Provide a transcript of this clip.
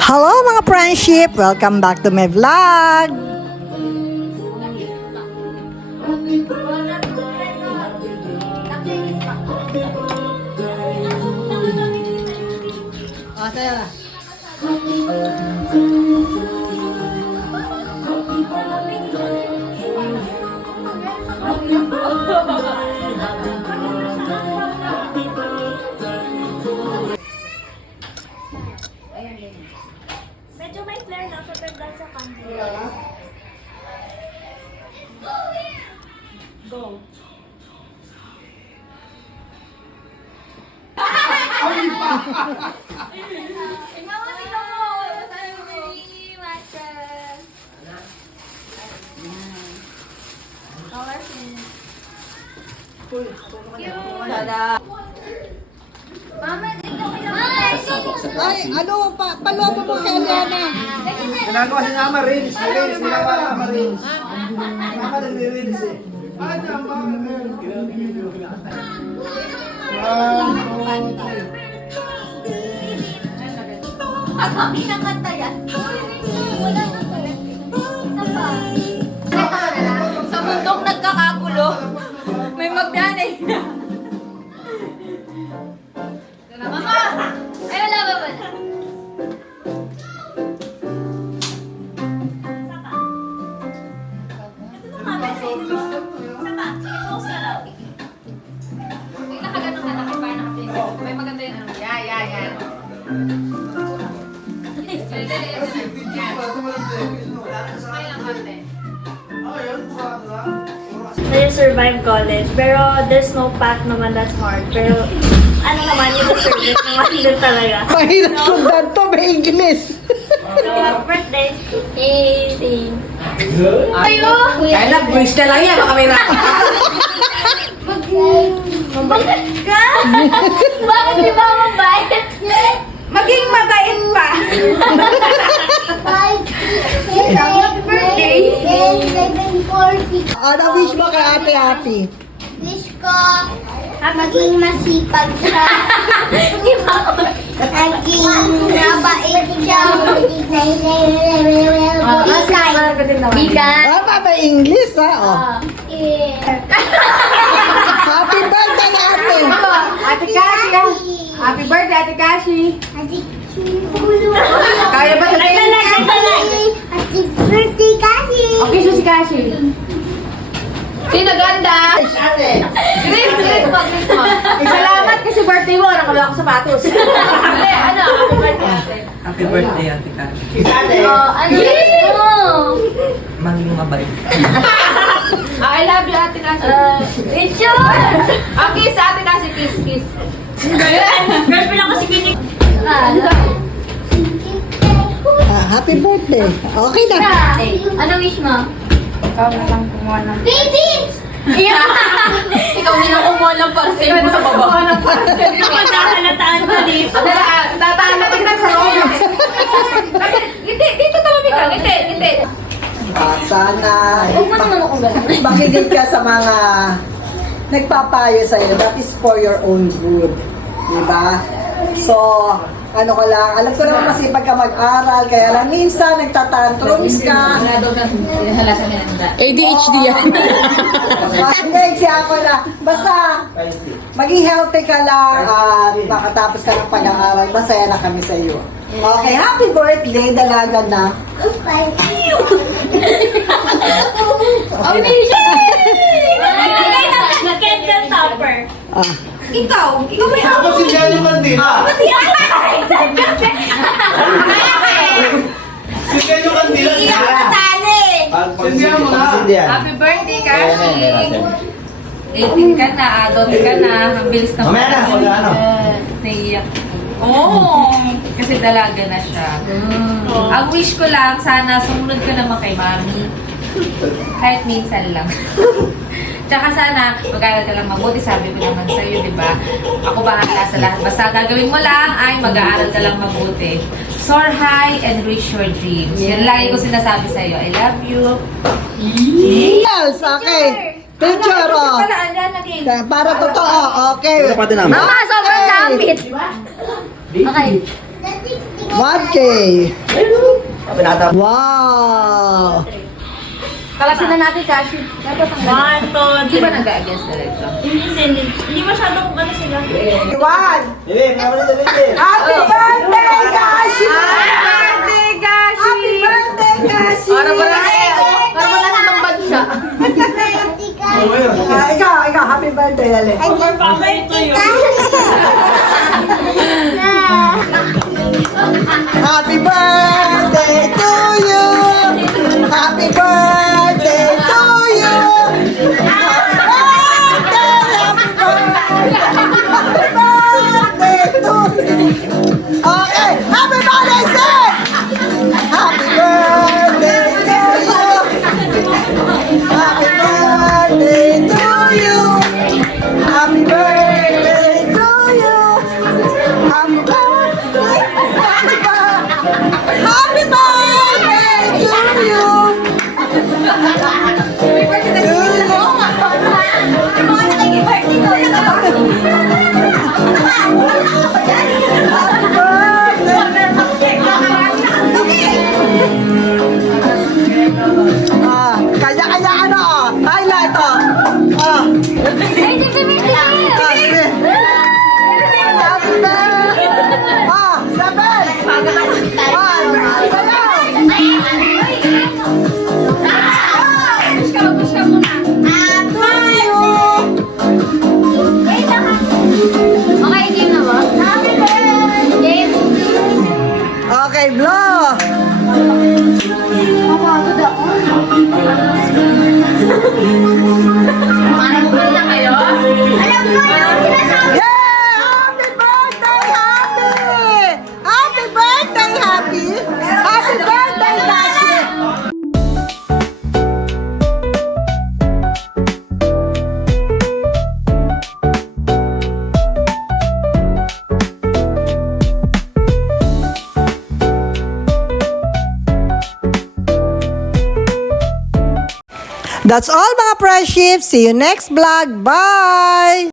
Hello mga friendship! Welcome back to my vlog! Medyo may flare na kapag dahil sa candle. Go. Ikaw mo! Sabi mo, really matcha. Color pink. Mama, dito ko lang. Ay, ano, palobo mo kay Eliana. Ginagawa si Mama Rins. Ginagawa si Mama Rins. Mama nagre-rins eh. Ang kinakanta yan. Wala na to. Isa pa. Sa mundong nagkakagulo, may magdanay na. Mama! Ay, wala ba ba? May maganda yun. Yan. Smile lang konti. I survive college, pero there's no path naman that's hard. Pero ano naman, yung service naman din talaga. Mahirap sundan to, may English. So, birthday. Eating. Ayo! Kaya na, wish na lang yan. Baka may Bakit ka? Bakit di ba mabait? maging mabait pa. Happy birthday! Ano wish mo kay Ate Happy? Wish ko maging masipag siya. Di ba ako? Maging mabait siya. Bigat. Ah, may English ha? Oh. Yeah. Happy birthday, Ate! Ate Kashi. Happy birthday, Ate Kashi. Kaya ba Ay, talaga? Happy birthday, Kasi! Okay, so si Kashi. Sino ganda? Green mo. Salamat kasi birthday mo. Nakabala ako sapatos. Hindi, ano? Happy birthday, ate. Happy birthday, Ate Kat. Ano gusto mo? Maging mabait. I love you, Ate Kashi. Richard! Kiss, Ate Kashi. Kiss. Girlfriend ako si Kinik. Happy birthday. Okay na. Ano wish mo? Babies! Ikaw hindi na kumuha ng parcel mo sa baba. Hindi ko nakahalataan ko dito. Tatanatig na sa loob. Dito tama ka. Ngiti. Sana Huwag mo naman akong gano'n. makinig ka sa mga nagpapayo sa'yo. That is for your own good. Diba? So, ano ko lang, alam ko naman masipag ka mag-aral, kaya lang minsan nagtatantrums ka. ADHD yan. Hindi, siya ako na. Basta, maging healthy ka lang at makatapos ka ng pag-aaral. Masaya na kami sa iyo. Okay, happy birthday, dalaga na. Oh, Kendall topper. Ah. Ikaw may Tapos si Jenny Mandela. Si Jenny Mandela. Sindihan mo na. Happy birthday, Kashi! 18 ka na, adult ka na, ang bilis na Mamaya na, wala ano. Naiiyak. Oo, kasi dalaga na siya. Ang wish ko lang, sana sumunod ka naman kay mami. Kahit minsan lang. Tsaka sana, mag-aaral ka lang mabuti, sabi ko naman sa'yo, di ba? Ako bahala sa lahat. Basta gagawin mo lang ay mag-aaral ka lang mabuti. Soar high and reach your dreams. Yan lagi ko sinasabi sa'yo. I love you. Yes, okay. Picture, oh. Wala, andyan naging. Para totoo, okay. Ito pati naman. Mama, sobrang lapit. Okay. 1K. Wow. Kalasin na natin, Kashi. Dapat ang 1, 2, Di ba nag-against direction? Hindi masyadong ano sila. One. Hindi, may wala din. Happy birthday, Kashi! Birthday, Kashi! Happy birthday, Kashi! Para wala sa ibang bansa. Ikaw, happy birthday, Lale. For family to you. Happy birthday to you! Happy birthday to you! Happy birthday to you! Okay, happy birthday, sir! Happy birthday to you! Happy birthday to you! Happy birthday to you! Happy birthday! Happy birthday to you! Kaya ano, highlight oh. Happy birthday! Seven! Okay, game na ba? Happy birthday! Game. Okay, blow! Alam mo na kayo? Alam mo na sinasabi. Yeah! Happy birthday, Happy! Happy birthday, Happy! Happy birthday, Happy! That's all mga friendships. See you next vlog. Bye!